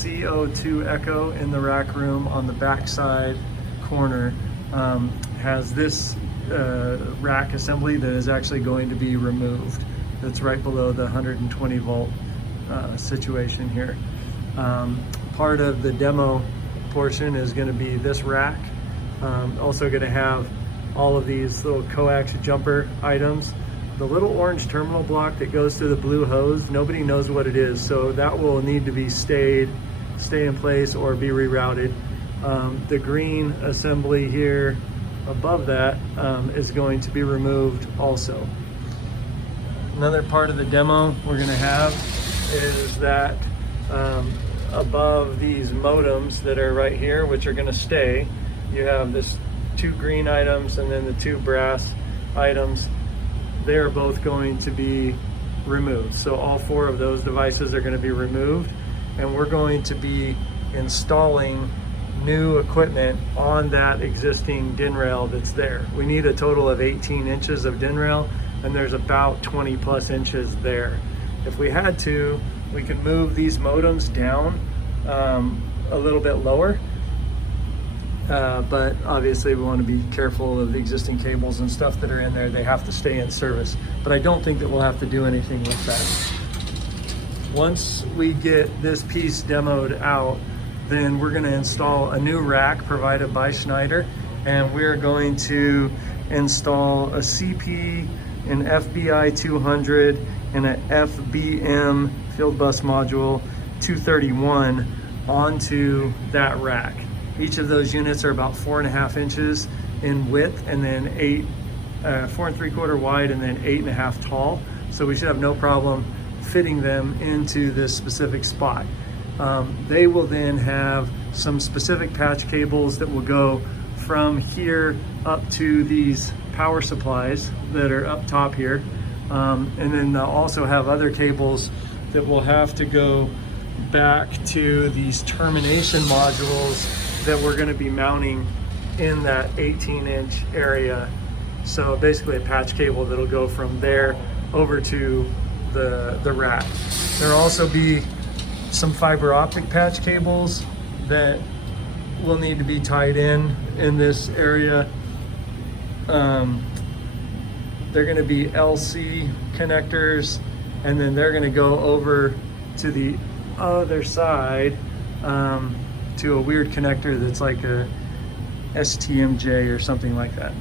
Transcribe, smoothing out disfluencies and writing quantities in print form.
CO2 Echo in the rack room on the backside corner has this rack assembly that is actually going to be removed. That's right below the 120 volt situation here. Part of the demo portion is going to be this rack. Also going to have all of these little coax jumper items. The little orange terminal block that goes through the blue hose, nobody knows what it is, so that will need to be stay in place or be rerouted. The green assembly here above that is going to be removed also. Another part of the demo we're going to have is that above these modems that are right here, which are going to stay, you have this 2 green items and then the 2 brass items. They're both going to be removed. So all 4 of those devices are going to be removed, and we're going to be installing new equipment on that existing DIN rail that's there. We need a total of 18 inches of DIN rail, and there's about 20 plus inches there. If we had to, we can move these modems down a little bit lower, but obviously we want to be careful of the existing cables and stuff that are in there. They have to stay in service, but I don't think that we'll have to do anything with that. Once we get this piece demoed out, then we're going to install a new rack provided by Schneider, and we're going to install a CP, an FBI 200, and an FBM field bus module 231 onto that rack. Each of those units are about 4.5 inches in width, and then 4 3/4 wide, and then 8.5 tall. So we should have no problem fitting them into this specific spot. They will then have some specific patch cables that will go from here up to these power supplies that are up top here. And then they'll also have other cables that will have to go back to these termination modules that we're going to be mounting in that 18-inch area. So basically a patch cable that'll go from there over to the rack. There'll also be some fiber optic patch cables that will need to be tied in this area. They're going to be LC connectors, and then they're going to go over to the other side to a weird connector that's like a STMJ or something like that.